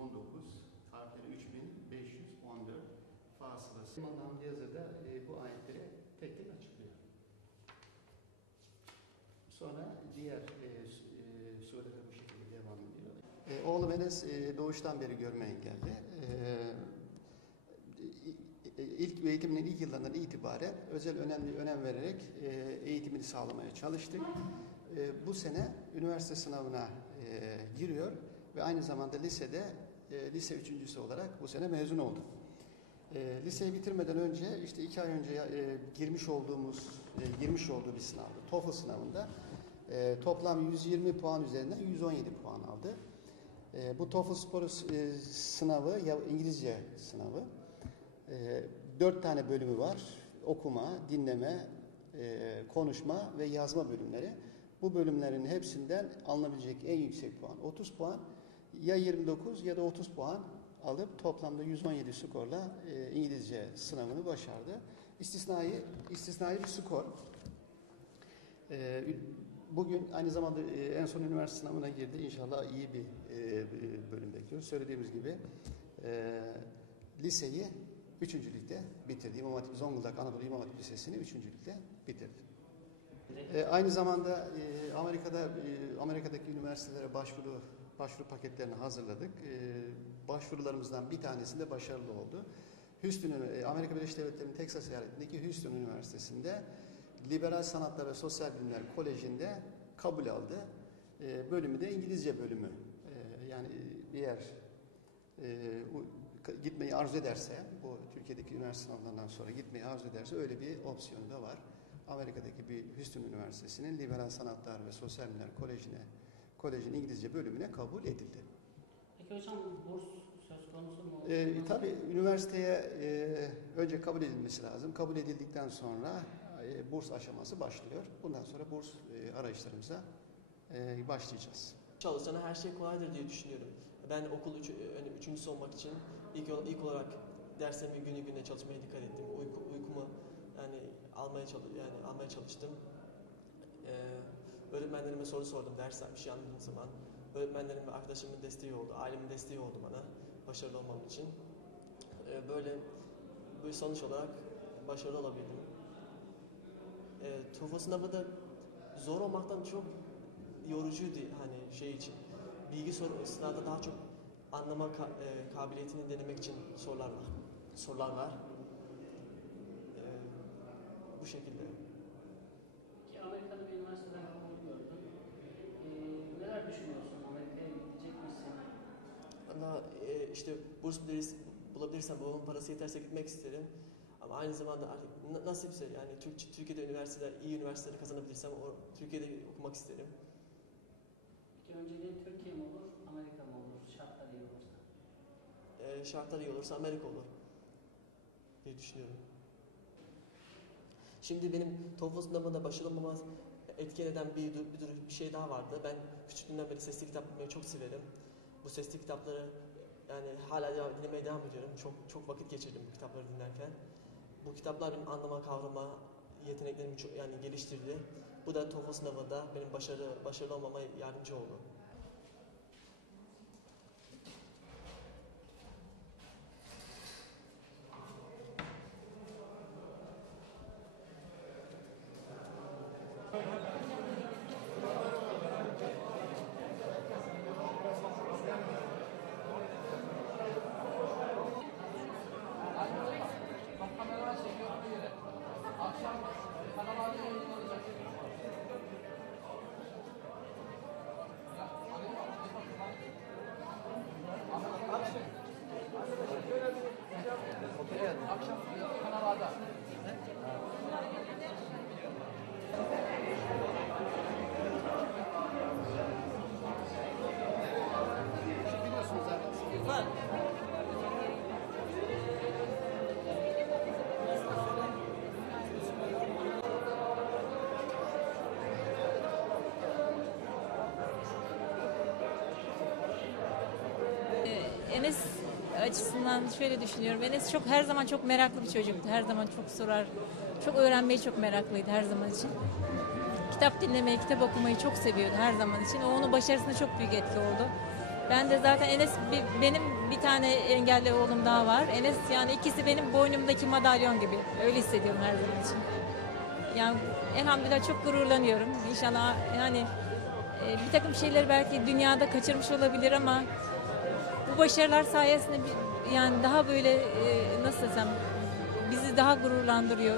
119, harfleri 3514 fasılası. İmam Yazı'da e, bu ayetleri tek tek açıklıyor. Sonra diğer e, e, sureler bu şekilde devam ediyor. E, oğlum Enes e, doğuştan beri görme engelli. E, ilk eğitiminin ilk yıllarından itibaren özel önemli önem vererek e, eğitimini sağlamaya çalıştık. E, bu sene üniversite sınavına e, giriyor ve aynı zamanda lisede e, lise üçüncüsü olarak bu sene mezun oldu. E, liseyi bitirmeden önce işte iki ay önce e, girmiş olduğumuz girmiş olduğu bir sınavdı. TOEFL sınavında toplam 120 puan üzerinden 117 puan aldı. Bu TOEFL sporu sınavı ya İngilizce sınavı. Dört tane bölümü var. Okuma, dinleme, konuşma ve yazma bölümleri. Bu bölümlerin hepsinden alınabilecek en yüksek puan 30 puan. Ya 29 ya da 30 puan alıp toplamda 117 skorla e, İngilizce sınavını başardı. İstisnai, istisnai bir skor. E, bugün aynı zamanda e, en son üniversite sınavına girdi. İnşallah iyi bir e, bölüm bekliyoruz. Söylediğimiz gibi e, liseyi üçüncülükte bitirdi. İmam Hatip Zonguldak Anadolu İmam Hatip Lisesi'ni üçüncülükte bitirdi. E, aynı zamanda e, Amerika'da e, Amerika'daki üniversitelere başvuru başvuru paketlerini hazırladık. E, başvurularımızdan bir tanesinde başarılı oldu. Houston, e, Amerika Birleşik Devletleri'nin Texas eyaletindeki Houston Üniversitesi'nde Liberal Sanatlar ve Sosyal Bilimler Koleji'nde kabul aldı. E, bölümü de İngilizce bölümü. E, yani diğer e, u- gitmeyi arzu ederse, bu Türkiye'deki üniversite sınavlarından sonra gitmeyi arzu ederse öyle bir opsiyonu da var. Amerika'daki bir Houston Üniversitesi'nin Liberal Sanatlar ve Sosyal Bilimler Koleji'ne, kolejin İngilizce bölümüne kabul edildi. Peki hocam burs söz konusu mu? E, tabii üniversiteye e, önce kabul edilmesi lazım. Kabul edildikten sonra e, burs aşaması başlıyor. Bundan sonra burs e, arayışlarımıza e, başlayacağız. Çalışana her şey kolaydır diye düşünüyorum. Ben okul üç, yani üçüncüsü olmak için ilk, ilk olarak derslerimi günü gününe çalışmaya dikkat ettim. Uyku, uykumu yani almaya çalış yani almaya çalıştım. Ee, öğretmenlerime soru sordum ders bir şey anladığım zaman. Öğretmenlerim ve arkadaşımın desteği oldu, ailemin desteği oldu bana başarılı olmam için. Ee, böyle bir sonuç olarak başarılı olabildim. Ee, TOEFL sınavı da zor olmaktan çok yorucuydu hani şey için. Bilgi soru sınavda daha çok anlama ka- e, kabiliyetini denemek için sorular var. Sorular var. Ee, bu şekilde. Ama e, işte burs bulabilirs- bulabilirsem babamın parası yeterse gitmek isterim. Ama aynı zamanda artık na- nasipse yani Türk, Türkiye'de üniversiteler, iyi üniversiteleri kazanabilirsem o, Türkiye'de okumak isterim. Peki önceliğin Türkiye mi olur, Amerika mı olur? Şartlar iyi olursa. Ee, şartlar iyi olursa Amerika olur diye düşünüyorum. Şimdi benim TOEFL sınavında başarılı olmama etken eden bir, bir, bir şey daha vardı. Ben küçüklüğümden beri sesli kitap dinlemeyi çok severim. Bu sesli kitapları yani hala devam, dinlemeye devam ediyorum. Çok çok vakit geçirdim bu kitapları dinlerken. Bu kitaplar benim anlama, kavrama yeteneklerimi çok, yani geliştirdi. Bu da TOEFL sınavında benim başarı başarılı olmama yardımcı oldu. Enes açısından şöyle düşünüyorum. Enes çok her zaman çok meraklı bir çocuktu. Her zaman çok sorar. Çok öğrenmeyi çok meraklıydı her zaman için. Kitap dinlemeyi, kitap okumayı çok seviyordu her zaman için. O onun başarısına çok büyük etki oldu. Ben de zaten Enes benim bir tane engelli oğlum daha var. Enes yani ikisi benim boynumdaki madalyon gibi. Öyle hissediyorum her zaman için. Yani elhamdülillah çok gururlanıyorum. İnşallah yani e, bir takım şeyleri belki dünyada kaçırmış olabilir ama başarılar sayesinde yani daha böyle e, nasıl desem bizi daha gururlandırıyor.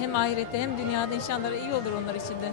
Hem ahirette hem dünyada inşallah iyi olur onlar için de.